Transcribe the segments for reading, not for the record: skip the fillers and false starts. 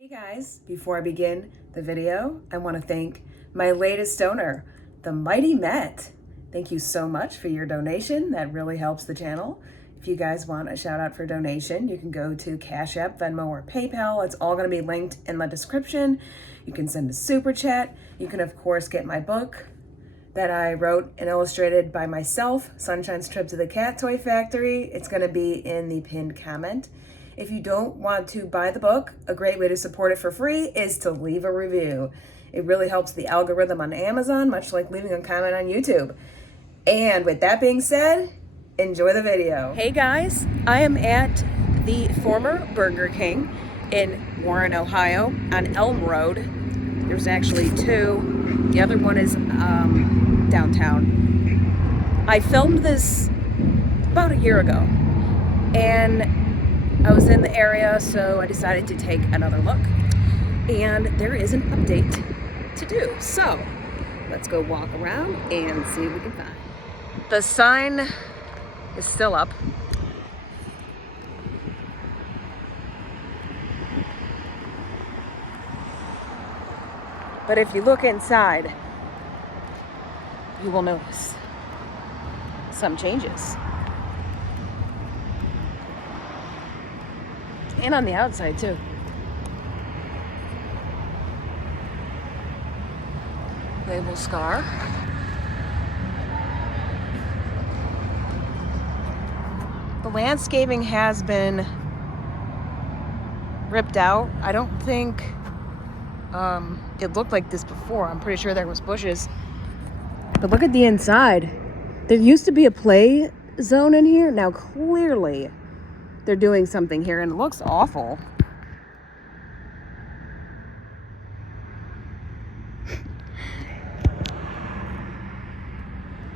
Hey guys, before I begin the video, I want to thank my latest donor, the Mighty Met. Thank you so much for your donation. That really helps the channel. If you guys want a shout out for donation, you can go to Cash App, Venmo, or PayPal. It's all going to be linked in the description. You can send a super chat. You can, of course, get my book that I wrote and illustrated by myself, Sunshine's Trip to the Cat Toy Factory. It's going to be in the pinned comment. If you don't want to buy the book, a great way to support it for free is to leave a review. It really helps the algorithm on Amazon, much like leaving a comment on YouTube. And with that being said, enjoy the video. Hey guys, I am at the former Burger King in Warren, Ohio on Elm Road. There's actually two. The other one is downtown. I filmed this about a year ago, and I was in the area, so I decided to take another look. And there is an update to do. So let's go walk around and see what we can find. The sign is still up. But if you look inside, you will notice some changes. And on the outside too. Label scar. The landscaping has been ripped out. I don't think it looked like this before. I'm pretty sure there was bushes. But look at the inside. There used to be a play zone in here. Now clearly they're doing something here, and it looks awful.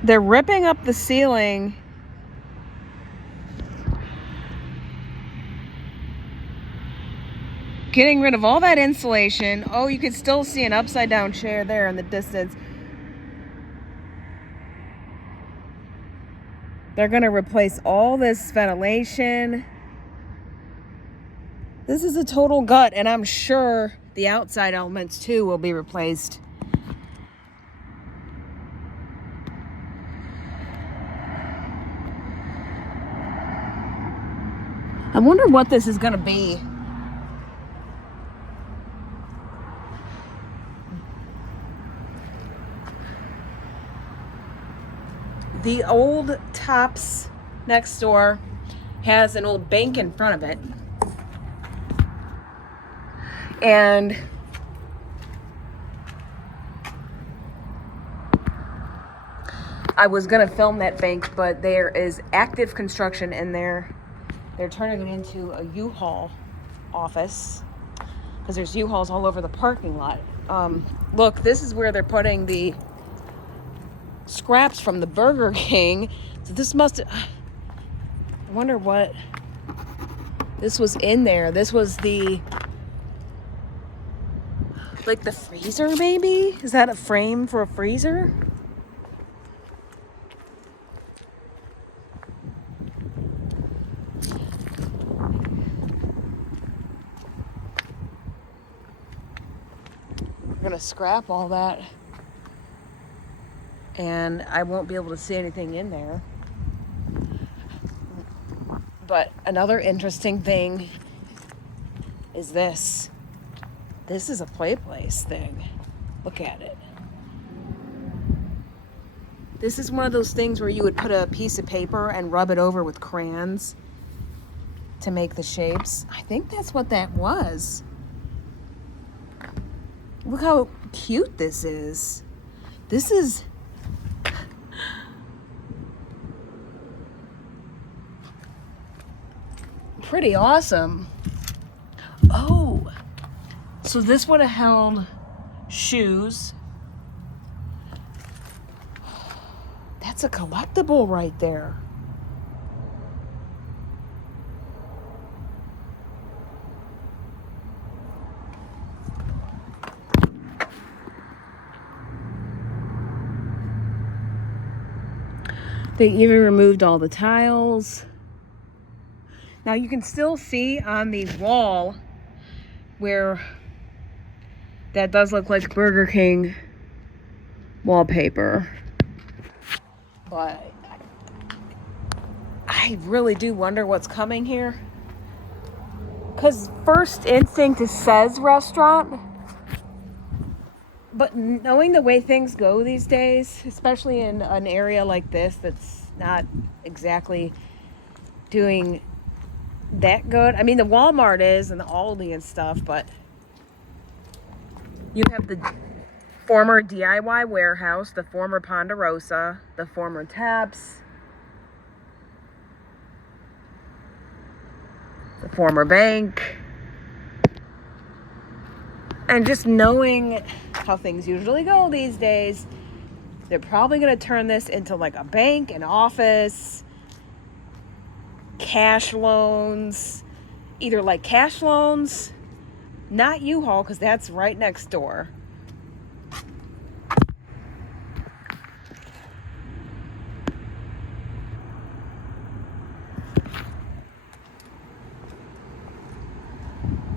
They're ripping up the ceiling. Getting rid of all that insulation. Oh, you can still see an upside down chair there in the distance. They're going to replace all this ventilation. This is a total gut, and I'm sure the outside elements too will be replaced. I wonder what this is going to be. The old Tops next door has an old bank in front of it. And I was gonna film that bank, but there is active construction in there. They're turning it into a U-Haul office because there's U-Hauls all over the parking lot. Look, this is where they're putting the scraps from the Burger King. So this must, I wonder what this was in there. This was the, like the freezer maybe? Is that a frame for a freezer? We're gonna scrap all that, and I won't be able to see anything in there. But another interesting thing is this. This is a play place thing. Look at it. This is one of those things where you would put a piece of paper and rub it over with crayons to make the shapes. I think that's what that was. Look how cute this is. This is pretty awesome. Oh, so this would have held shoes. That's a collectible right there. They even removed all the tiles. Now you can still see on the wall where that does look like Burger King wallpaper. But I really do wonder what's coming here. Because first instinct it says restaurant. But knowing the way things go these days, especially in an area like this that's not exactly doing that good. I mean, the Walmart is and the Aldi and stuff, but you have the former DIY warehouse, the former Ponderosa, the former Taps, the former bank. And just knowing how things usually go these days, they're probably going to turn this into like a bank, an office, cash loans, either like cash loans, not U-Haul because that's right next door.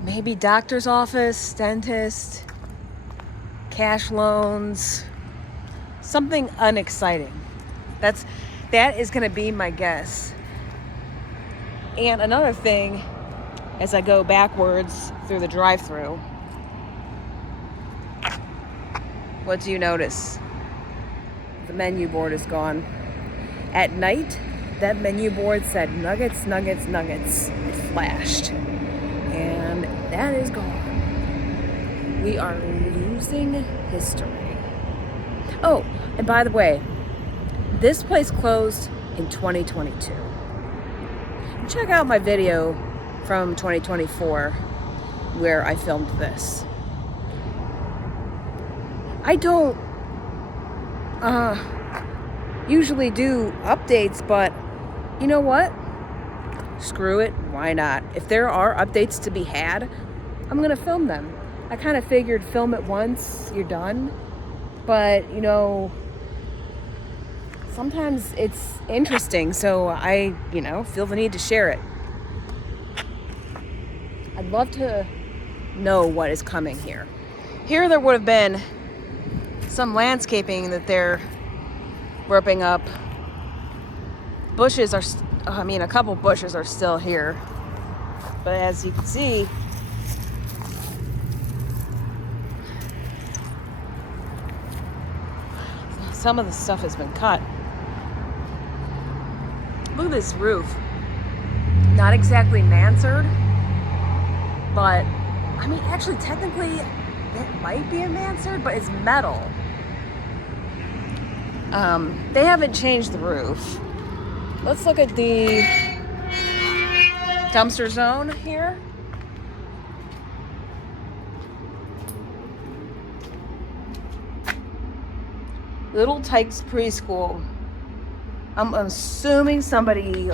Maybe doctor's office, dentist, cash loans, something unexciting. That is going to be my guess. And another thing, as I go backwards through the drive-thru, what do you notice? The menu board is gone. At night, that menu board said nuggets, nuggets, nuggets. It flashed. And that is gone. We are losing history. Oh, and by the way, this place closed in 2022. Check out my video from 2024 where I filmed this. I don't usually do updates, but you know what? Screw it, why not? If there are updates to be had, I'm gonna film them. I kind of figured film it once, you're done. But, you know, sometimes it's interesting, so I, feel the need to share it. I'd love to know what is coming here. Here there would have been some landscaping that they're ripping up. Bushes are, a couple bushes are still here. But as you can see, some of the stuff has been cut. Look at this roof. Not exactly mansard, but actually technically it might be a mansard, but it's metal. They haven't changed the roof. Let's look at the dumpster zone here. Little Tykes Preschool. I'm assuming somebody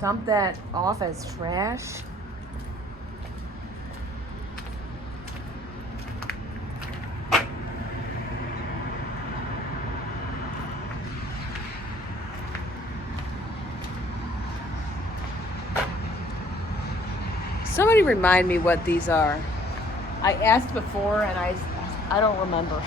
dumped that off as trash. Somebody remind me what these are. I asked before and I don't remember.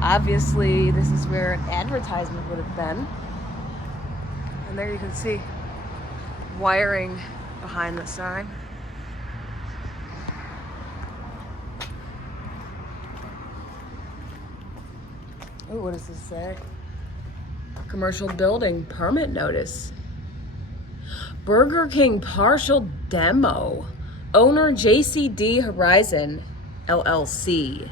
Obviously, this is where an advertisement would have been. And there you can see wiring behind the sign. Oh, what does this say? Commercial building permit notice. Burger King partial demo. Owner JCD Horizon LLC.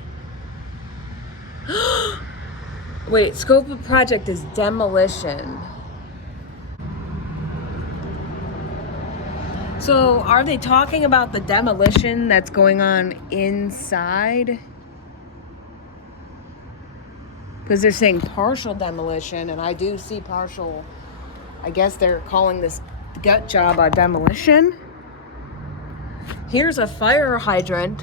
Wait, scope of project is demolition. So are they talking about the demolition that's going on inside? Because they're saying partial demolition, and I do see partial. I guess they're calling this gut job a demolition. Here's a fire hydrant.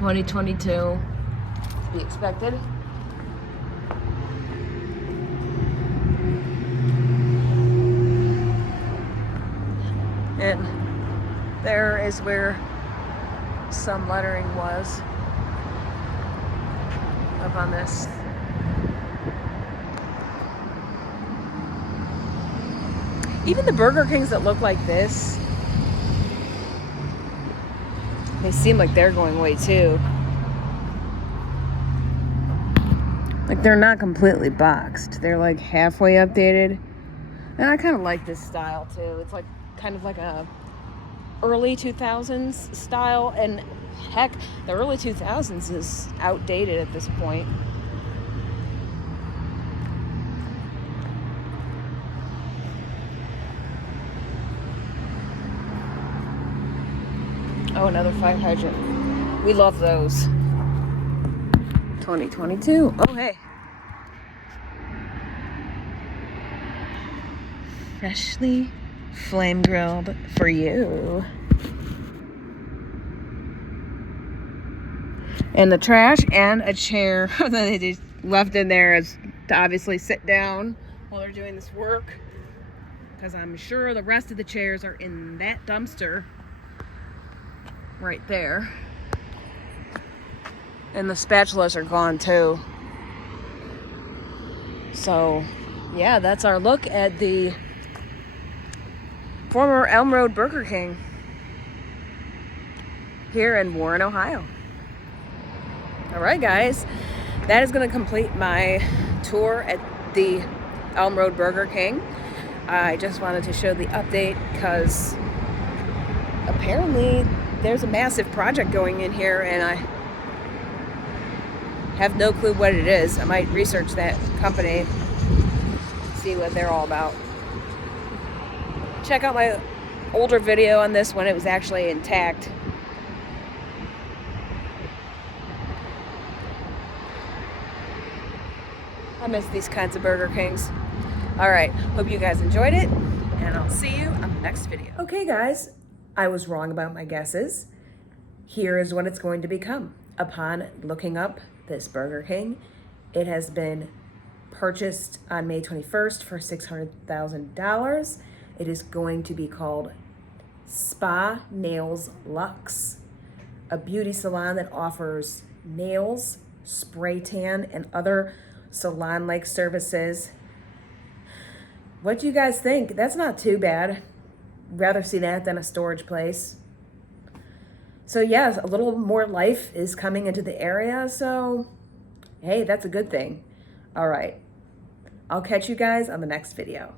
2022, to be expected. And there is where some lettering was up on this. Even the Burger Kings that look like this, they seem like they're going away too. Like they're not completely boxed. They're like halfway updated. And I kind of like this style too. It's like kind of like a early 2000s style, and heck, the early 2000s is outdated at this point. Oh, another fire hydrant. We love those. 2022. Oh, hey. Freshly flame grilled for you. And the trash and a chair that they just left in there is to obviously sit down while they're doing this work, because I'm sure the rest of the chairs are in that dumpster right there. And the spatulas are gone too. So yeah, that's our look at the former Elm Road Burger King here in Warren, Ohio. All right, guys, that is going to complete my tour at the Elm Road Burger King. I just wanted to show the update because apparently there's a massive project going in here and I have no clue what it is. I might research that company, see what they're all about. Check out my older video on this when it was actually intact. I miss these kinds of Burger Kings. All right, hope you guys enjoyed it, and I'll see you on the next video. Okay, guys, I was wrong about my guesses. Here is what it's going to become. Upon looking up this Burger King, it has been purchased on May 21st for $600,000. It is going to be called Spa Nails Luxe, a beauty salon that offers nails, spray tan, and other salon-like services. What do you guys think? That's not too bad. Rather see that than a storage place. So yes, a little more life is coming into the area, so hey, that's a good thing. All right, I'll catch you guys on the next video.